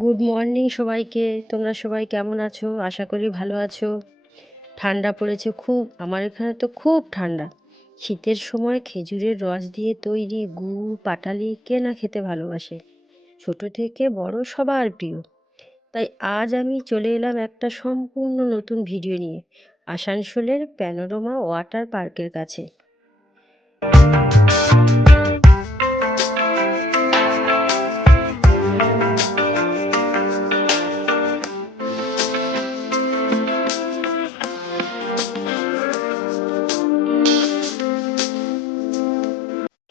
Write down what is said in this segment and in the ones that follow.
Good morning সবাইকে। তোমরা সবাই কেমন আছো? আশা করি ভালো আছো। ঠান্ডা পড়েছে খুব। আমার এখানে তো খুব ঠান্ডা। শীতের সময় খেজুরের রস দিয়ে তৈরি গুড়, পাটালি কে না খেতে ভালোবাসে? ছোট থেকে বড় সবার প্রিয়। তাই আজ আমি চলে এলাম একটা সম্পূর্ণ নতুন ভিডিও নিয়ে, আসানসোলের প্যানোরমা ওয়াটার পার্কের কাছে।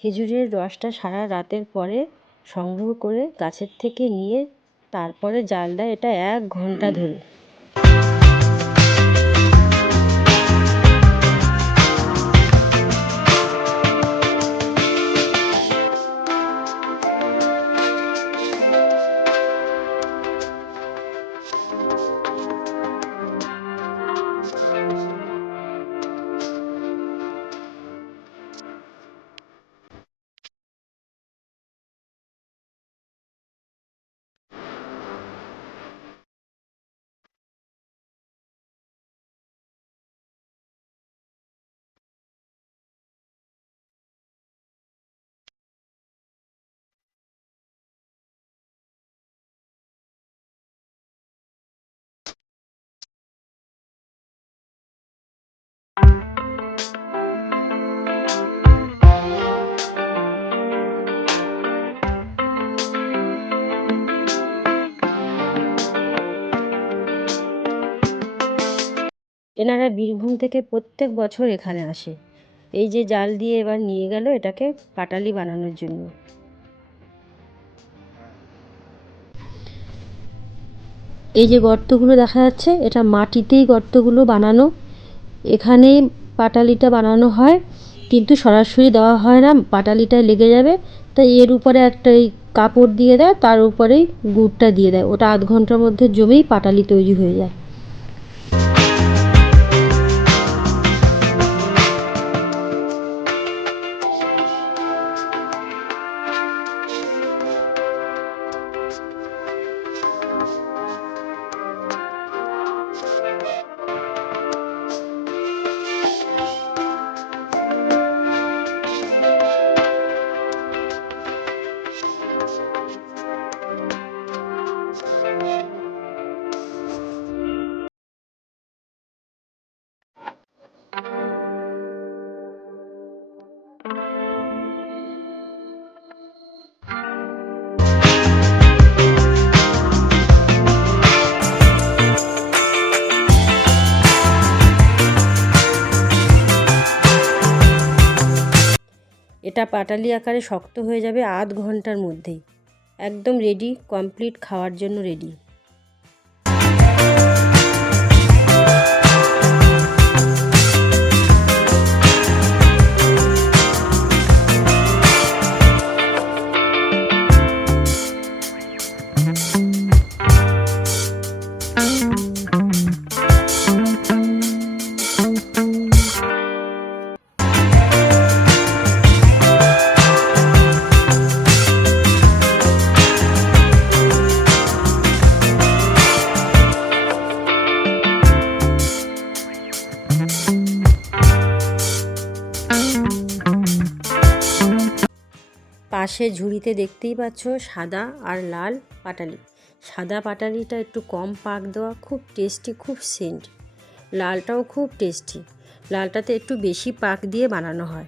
খেজুরের রসটা সারা রাতের পরে সংগ্রহ করে গাছের থেকে নিয়ে তারপরে জাল দেয়। এটা এক ঘণ্টা ধরে। এনারা বীরভূম থেকে প্রত্যেক বছর এখানে আসে। এই যে জাল দিয়ে এবার নিয়ে গেল এটাকে পাটালি বানানোর জন্য। এই যে গর্তগুলো দেখা যাচ্ছে, এটা মাটিতেই গর্তগুলো বানানো। এখানেই পাটালিটা বানানো হয়, কিন্তু সরাসরি দেওয়া হয় না, পাটালিটায় লেগে যাবে। তাই এর উপরে একটা এই কাপড় দিয়ে দেয়, তার উপরেই গুড়টা দিয়ে দেয়। ওটা আধ ঘণ্টার মধ্যে জমেই পাটালি তৈরি হয়ে যায়। এটা পাটালি আকারে শক্ত হয়ে যাবে আধ ঘণ্টার মধ্যেই। একদম রেডি কমপ্লিট খাওয়ার জন্য রেডি পাশে ঝুড়িতে দেখতেই পাচ্ছ সাদা আর লাল পাটালি। সাদা পাটালিটা একটু কম পাক দেওয়া, খুব টেস্টি, খুব সেন্ট। লালটাও খুব টেস্টি। লালটাতে একটু বেশি পাক দিয়ে বানানো হয়।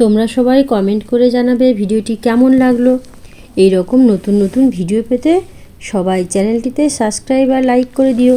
তোমরা সবাই কমেন্ট করে জানাবে ভিডিওটি কেমন লাগল। এইরকম নতুন নতুন ভিডিও পেতে সবাই চ্যানেলটিতে সাবস্ক্রাইব আর লাইক করে দিও।